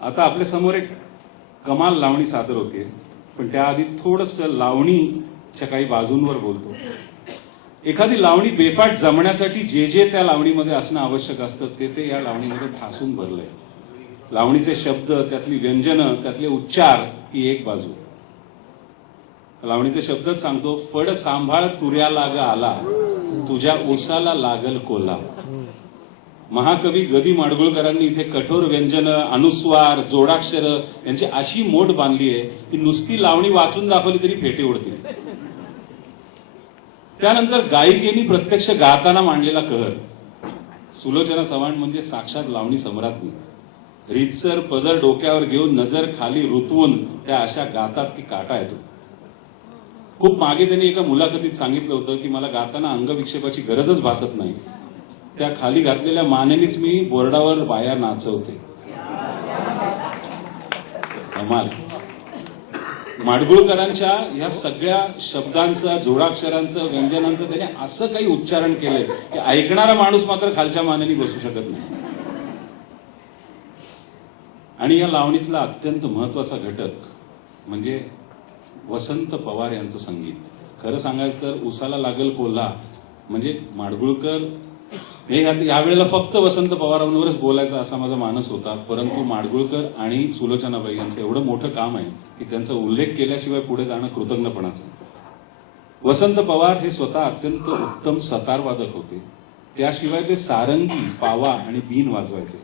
आता आपल्या समोर एक कमाल लावणी सादर होतीये, पण त्याआधी थोडंसं लावणीच्या काही बाजूंवर बोलतो. एखादी लावणी बेफाट जमण्यासाठी जे जे त्या लावणीमध्ये असणं आवश्यक असतं ते या लावणीमध्ये ठासून भरलंय. लावणीचे शब्द, त्यातली व्यंजनं, त्यातले उच्चार ही एक बाजू. लावणीचे शब्दच सांगतो. फड सांभाळ तुऱ्या लाग आला, तुझ्या उसाला लागल कोल्हा. महाकवी गदी माडगुळकरांनी इथे कठोर व्यंजन, अनुस्वार, जोडाक्षर यांची अशी मोड बांधली आहे की नुसती लावणी वाचून दाखवली तरी फेटे उडतील. त्यानंतर गायिकेनी प्रत्यक्ष गाताना मांडलेला कहर. सुलोचना चव्हाण म्हणजे साक्षात लावणी सम्राज्ञी. रीतसर पदर डोक्यावर घेऊन नजर खाली रुतवून त्या अशा गातात की काटा येतो. खूप मागे त्यांनी एका मुलाखतीत सांगितलं होतं की मला गाताना अंगविक्षेपाची गरजच भासत नाही, त्या खाली घातलेल्या मानेनीच मी बोर्डावर बाया नाचवते. कमाल. माडगुळकरांच्या ह्या सगळ्या शब्दांचं, जोडाक्षरांचं, व्यंजनांचं त्याने असं काही उच्चारण केलंय की ऐकणारा माणूस मात्र खालच्या मानेनी बसू शकत नाही. आणि या लावणीतला अत्यंत महत्वाचा घटक म्हणजे वसंत पवार यांचं संगीत. खरं सांगायचं तर उसाला लागल कोल्हा म्हणजे माडगुळकर हे यावेळेला फक्त वसंत पवारांवरच बोलायचा असा माझा मानस होता, परंतु माडगुळकर आणि सुलोचनाबाई यांचं एवढं मोठं काम आहे की त्यांचा उल्लेख केल्याशिवाय पुढे जाणं कृतज्ञपणाचं. वसंत पवार हे स्वतः अत्यंत उत्तम सतारवादक होते. त्याशिवाय ते सारंगी, पावा आणि बीन वाजवायचे.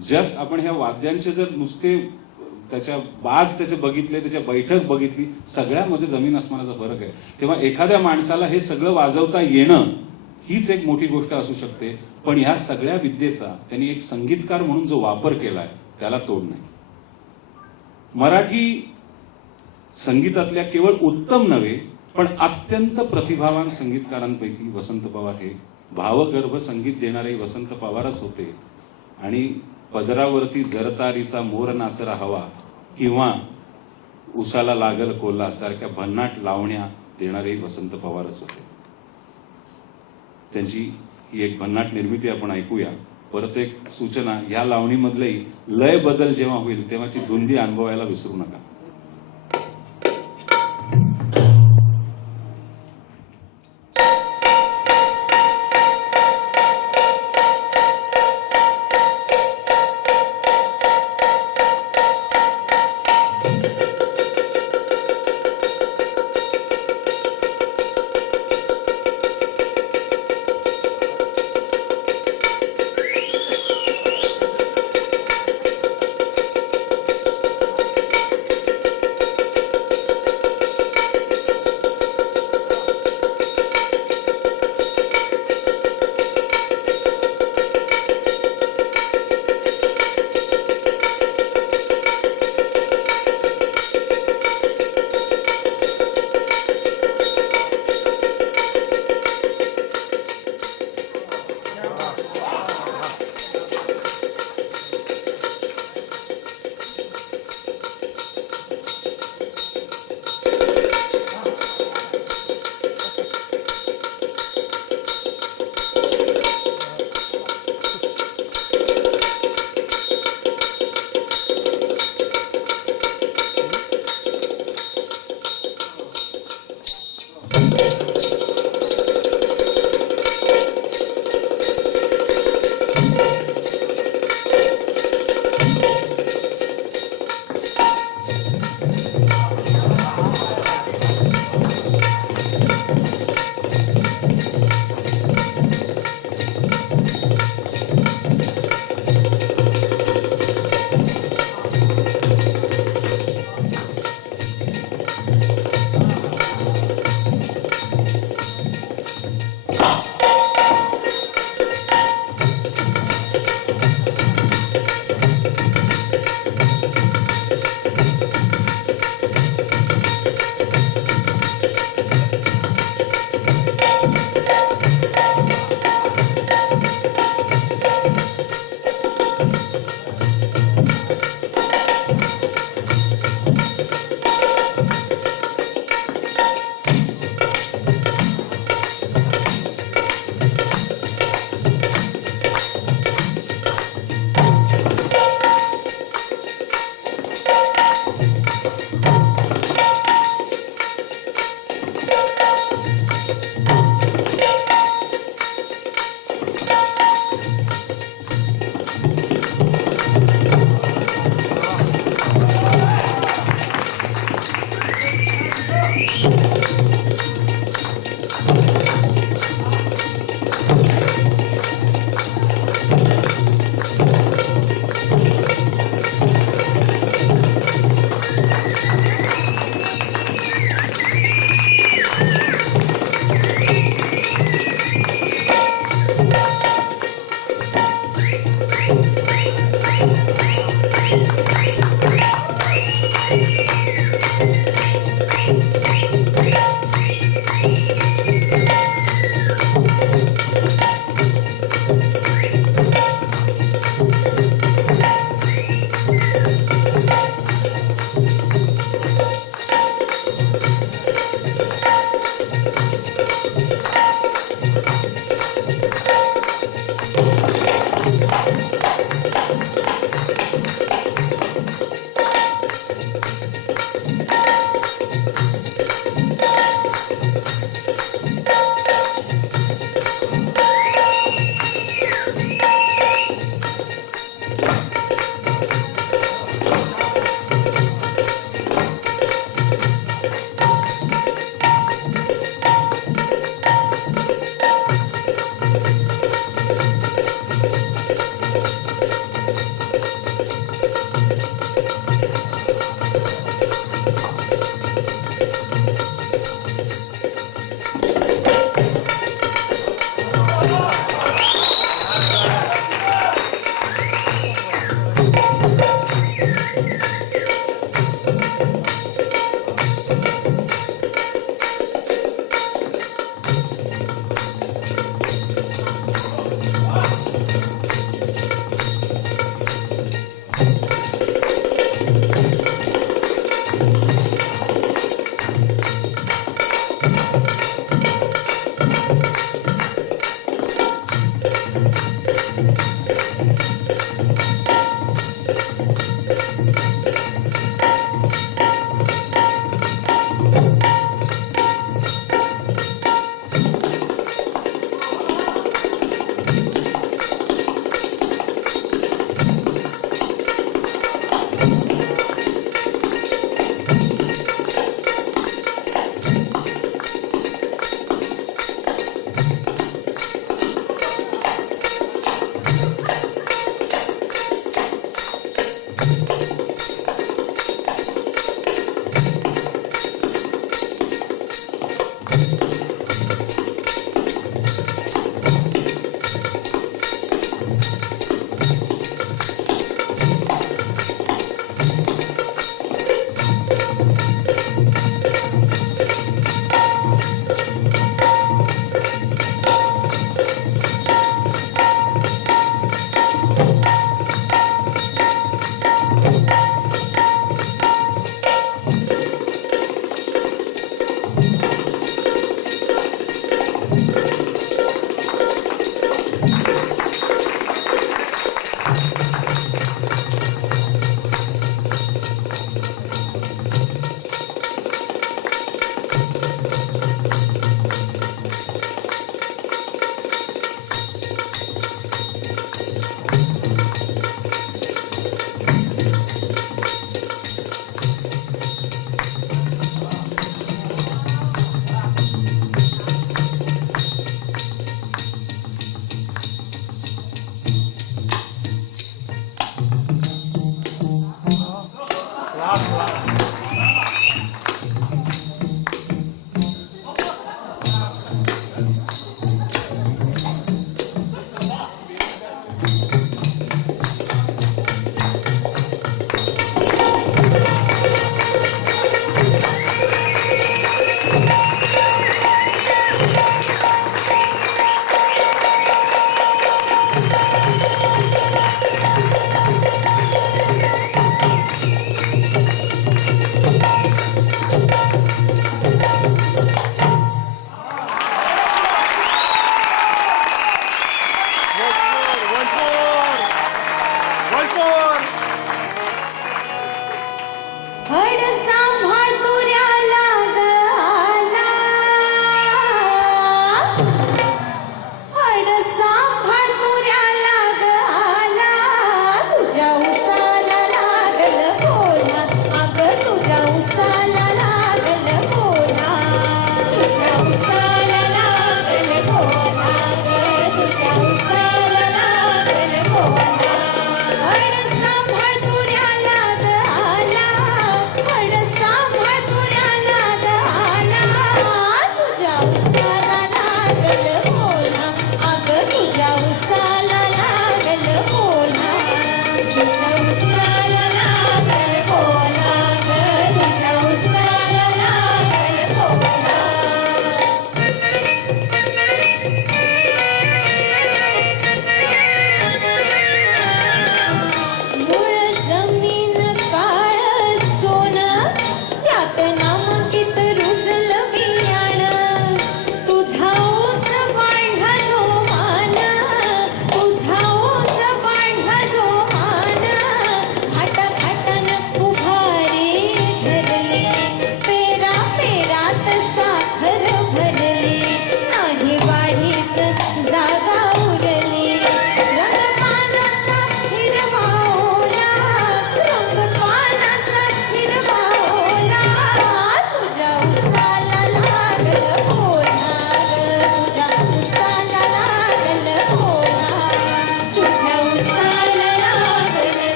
जस्ट आपण ह्या वाद्यांचे जर नुसते त्याच्या बाज त्याचे बघितले, त्याच्या बैठक बघितली, सगळ्यामध्ये जमीन आसमानाचा फरक आहे. तेव्हा एखाद्या माणसाला हे सगळं वाजवता येणं हीच एक मोठी गोष्ट असू शकते, पण ह्या सगळ्या विद्येचा त्यांनी एक संगीतकार म्हणून जो वापर केलाय त्याला तोड नाही. मराठी संगीतातल्या केवळ उत्तम नव्हे पण अत्यंत प्रतिभावान संगीतकारांपैकी वसंत पवार हे भावगर्भ संगीत देणारे वसंत पवारच होते. आणि पदरावरती जरतारीचा मोर नाचरा हवा किंवा उसाला लागल कोल्हा सारख्या भन्नाट लावण्या देणारे वसंत पवारच होते. त्यांची ही एक भन्नाट निर्मिती आपण ऐकूया. परत एक सूचना, या लावणीमधलंही लय बदल जेव्हा होईल तेव्हाची धुंदी अनुभवायला विसरू नका.